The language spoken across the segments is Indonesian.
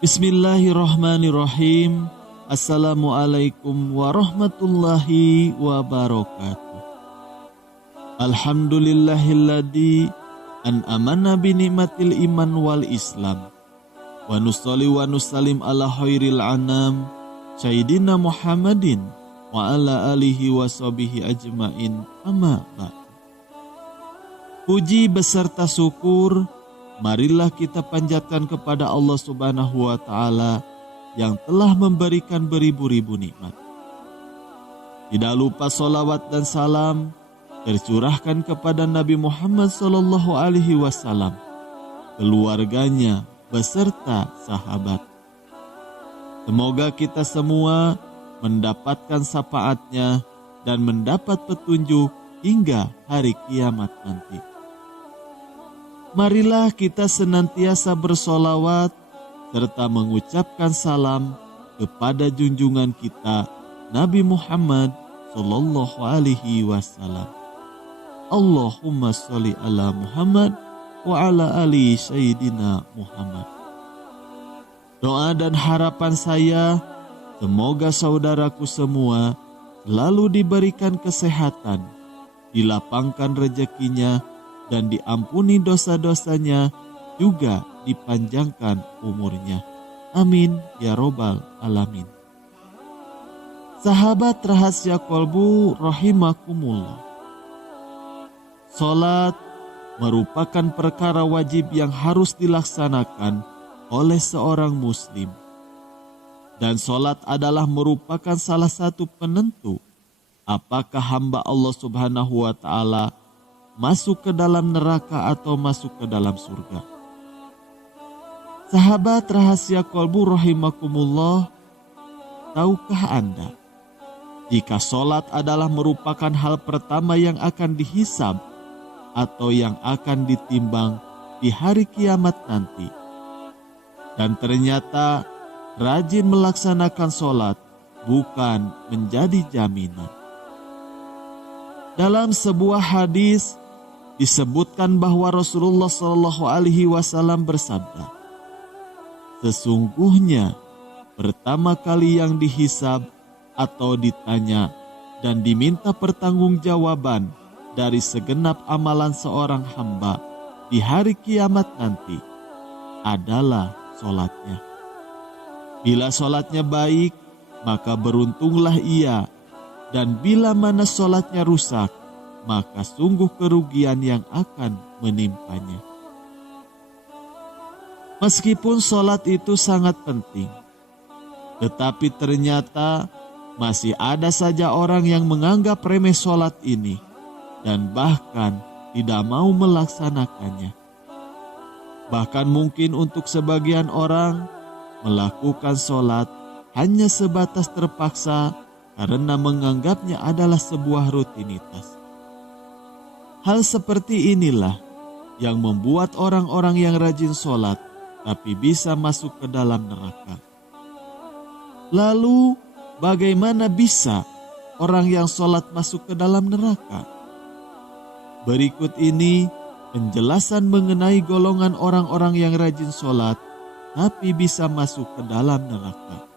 Bismillahirrahmanirrahim. Assalamualaikum warahmatullahi wabarakatuh. Alhamdulillahilladzi an'amana bi ni'matil iman wal islam. Wa nusalli wa nusallim ala khairil anam Sayyidina Muhammadin wa ala alihi wa sahbihi ajmain, amma ba'd. Puji beserta syukur marilah kita panjatkan kepada Allah Subhanahu wa Ta'ala yang telah memberikan beribu-ribu nikmat. Tidak lupa salawat dan salam tercurahkan kepada Nabi Muhammad SAW, keluarganya beserta sahabat. Semoga kita semua mendapatkan syafaatnya dan mendapat petunjuk hingga hari kiamat nanti. Marilah kita senantiasa bersolawat serta mengucapkan salam kepada junjungan kita Nabi Muhammad Sallallahu Alaihi Wasallam. Allahumma sholli ala Muhammad wa ala ali Sayyidina Muhammad. Doa dan harapan saya, semoga saudaraku semua selalu diberikan kesehatan, dilapangkan rezekinya, dan diampuni dosa-dosanya, juga dipanjangkan umurnya. Amin ya robbal alamin. Sahabat rahasia kolbu rahimakumullah. Salat merupakan perkara wajib yang harus dilaksanakan oleh seorang muslim. Dan salat adalah merupakan salah satu penentu apakah hamba Allah Subhanahu wa Ta'ala masuk ke dalam neraka atau masuk ke dalam surga. Sahabat rahasia kolbu rahimakumullah, tahukah Anda jika sholat adalah merupakan hal pertama yang akan dihisab atau yang akan ditimbang di hari kiamat nanti? Dan ternyata rajin melaksanakan sholat bukan menjadi jaminan. Dalam sebuah hadis disebutkan bahwa Rasulullah Shallallahu Alaihi Wasallam bersabda, sesungguhnya pertama kali yang dihisab atau ditanya dan diminta pertanggungjawaban dari segenap amalan seorang hamba di hari kiamat nanti adalah sholatnya. Bila sholatnya baik, maka beruntunglah ia, dan bila mana sholatnya rusak, maka sungguh kerugian yang akan menimpanya. Meskipun sholat itu sangat penting, tetapi ternyata masih ada saja orang yang menganggap remeh sholat ini dan bahkan tidak mau melaksanakannya. Bahkan mungkin untuk sebagian orang melakukan sholat hanya sebatas terpaksa karena menganggapnya adalah sebuah rutinitas. Hal seperti inilah yang membuat orang-orang yang rajin sholat tapi bisa masuk ke dalam neraka. Lalu bagaimana bisa orang yang sholat masuk ke dalam neraka? Berikut ini penjelasan mengenai golongan orang-orang yang rajin sholat tapi bisa masuk ke dalam neraka.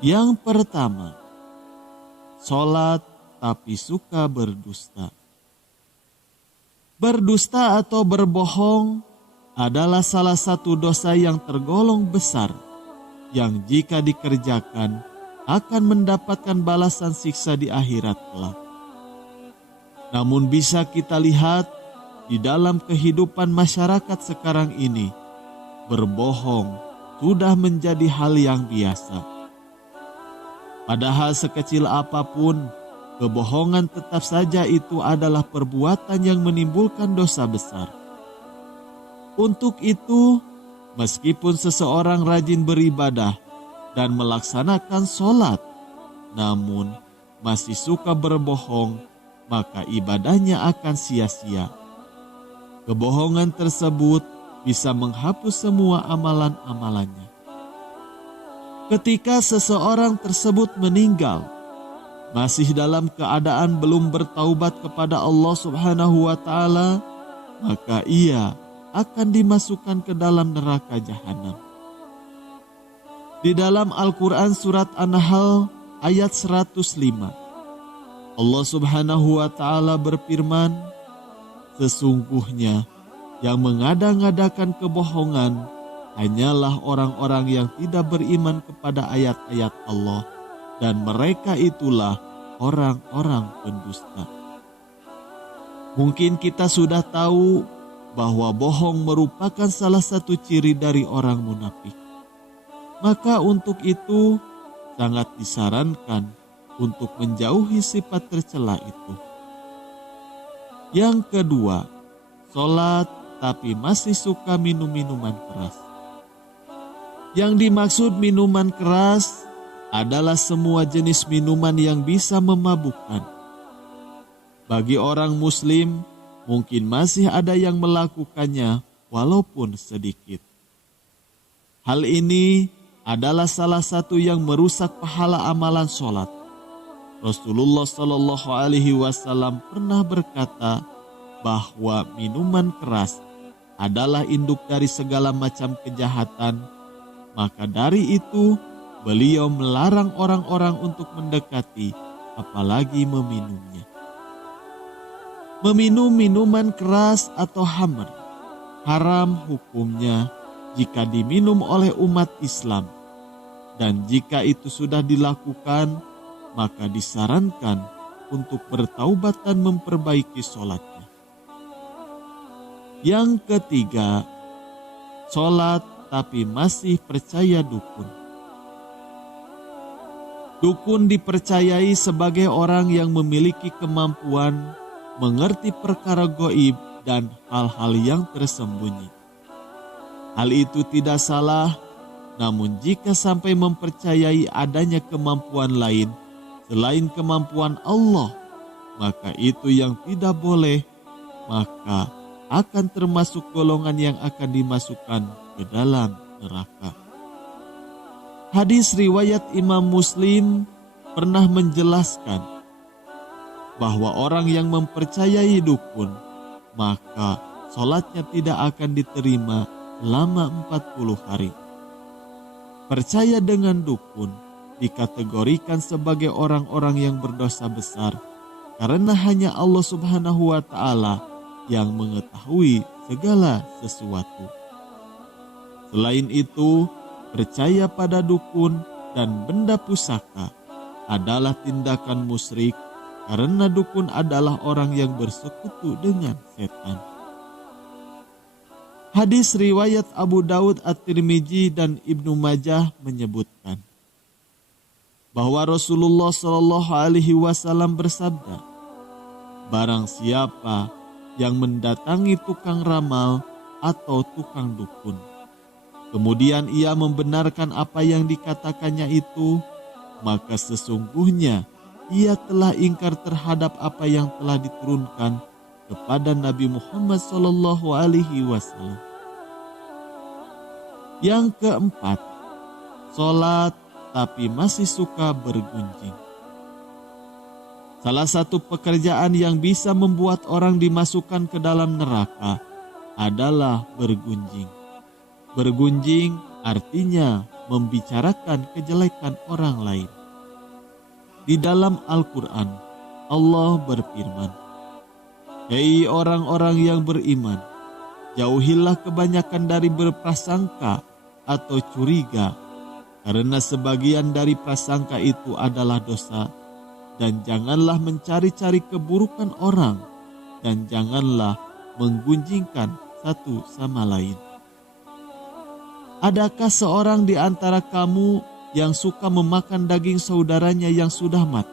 Yang pertama, sholat tapi suka berdusta. Berdusta atau berbohong adalah salah satu dosa yang tergolong besar yang jika dikerjakan akan mendapatkan balasan siksa di akhirat kelak. Namun bisa kita lihat di dalam kehidupan masyarakat sekarang ini, berbohong sudah menjadi hal yang biasa. Padahal sekecil apapun, kebohongan tetap saja itu adalah perbuatan yang menimbulkan dosa besar. Untuk itu, meskipun seseorang rajin beribadah dan melaksanakan sholat, namun masih suka berbohong, maka ibadahnya akan sia-sia. Kebohongan tersebut bisa menghapus semua amalan-amalannya. Ketika seseorang tersebut meninggal, masih dalam keadaan belum bertaubat kepada Allah Subhanahu wa Ta'ala, maka ia akan dimasukkan ke dalam neraka jahanam. Di dalam Al-Quran surat An-Nahl ayat 105, Allah Subhanahu wa Ta'ala berfirman, sesungguhnya yang mengada-ngadakan kebohongan hanyalah orang-orang yang tidak beriman kepada ayat-ayat Allah, dan mereka itulah orang-orang pendusta. Mungkin kita sudah tahu bahwa bohong merupakan salah satu ciri dari orang munafik. Maka untuk itu sangat disarankan untuk menjauhi sifat tercela itu. Yang kedua, sholat tapi masih suka minum minuman keras. Yang dimaksud minuman keras adalah semua jenis minuman yang bisa memabukkan. Bagi orang Muslim, mungkin masih ada yang melakukannya walaupun sedikit. Hal ini adalah salah satu yang merusak pahala amalan sholat. Rasulullah Shallallahu Alaihi Wasallam pernah berkata bahwa minuman keras adalah induk dari segala macam kejahatan. Maka dari itu beliau melarang orang-orang untuk mendekati, apalagi meminumnya. Meminum minuman keras atau khamr haram hukumnya jika diminum oleh umat Islam. Dan jika itu sudah dilakukan, maka disarankan untuk bertaubat dan memperbaiki sholatnya. Yang ketiga, sholat tapi masih percaya dukun. Dukun dipercayai sebagai orang yang memiliki kemampuan mengerti perkara gaib dan hal-hal yang tersembunyi. Hal itu tidak salah, namun jika sampai mempercayai adanya kemampuan lain selain kemampuan Allah, maka itu yang tidak boleh, maka akan termasuk golongan yang akan dimasukkan ke dalam neraka. Hadis riwayat Imam Muslim pernah menjelaskan bahwa orang yang mempercayai dukun, maka sholatnya tidak akan diterima selama 40 hari. Percaya dengan dukun dikategorikan sebagai orang-orang yang berdosa besar, karena hanya Allah Subhanahu wa Ta'ala yang mengetahui segala sesuatu. Selain itu, percaya pada dukun dan benda pusaka adalah tindakan musyrik, karena dukun adalah orang yang bersekutu dengan setan. Hadis riwayat Abu Daud, At-Tirmidzi dan Ibnu Majah menyebutkan bahwa Rasulullah Shallallahu Alaihi Wasallam bersabda, barang siapa yang mendatangi tukang ramal atau tukang dukun, kemudian ia membenarkan apa yang dikatakannya itu, maka sesungguhnya ia telah ingkar terhadap apa yang telah diturunkan kepada Nabi Muhammad Sallallahu Alaihi Wasallam. Yang keempat, sholat tapi masih suka bergunjing. Salah satu pekerjaan yang bisa membuat orang dimasukkan ke dalam neraka adalah bergunjing. Bergunjing artinya membicarakan kejelekan orang lain. Di dalam Al-Quran, Allah berfirman, hei orang-orang yang beriman, jauhilah kebanyakan dari berprasangka atau curiga, karena sebagian dari prasangka itu adalah dosa, dan janganlah mencari-cari keburukan orang, dan janganlah menggunjingkan satu sama lain. Adakah seorang di antara kamu yang suka memakan daging saudaranya yang sudah mati?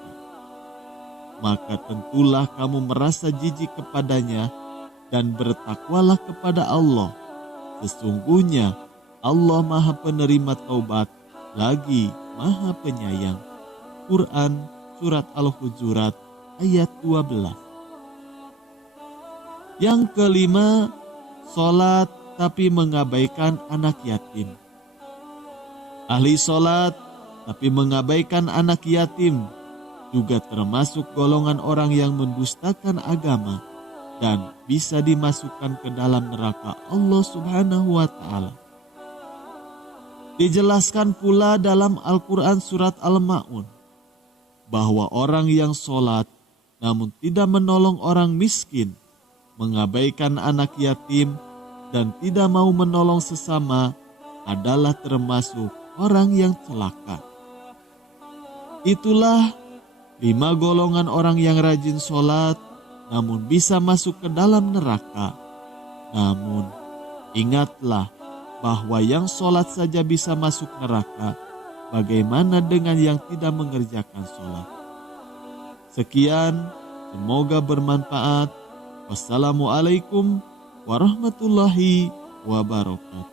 Maka tentulah kamu merasa jijik kepadanya dan bertakwalah kepada Allah. Sesungguhnya Allah Maha Penerima Taubat, lagi Maha Penyayang. Quran Surat Al-Hujurat ayat 12. Yang kelima, sholat tapi mengabaikan anak yatim. Ahli sholat tapi mengabaikan anak yatim juga termasuk golongan orang yang mendustakan agama dan bisa dimasukkan ke dalam neraka Allah Subhanahu wa Ta'ala. Dijelaskan pula dalam Al-Quran surat Al-Ma'un bahwa orang yang sholat namun tidak menolong orang miskin, mengabaikan anak yatim, dan tidak mau menolong sesama adalah termasuk orang yang celaka. Itulah 5 golongan orang yang rajin sholat namun bisa masuk ke dalam neraka. Namun ingatlah bahwa yang sholat saja bisa masuk neraka, bagaimana dengan yang tidak mengerjakan sholat? Sekian, semoga bermanfaat. Wassalamualaikum warahmatullahi wabarakatuh.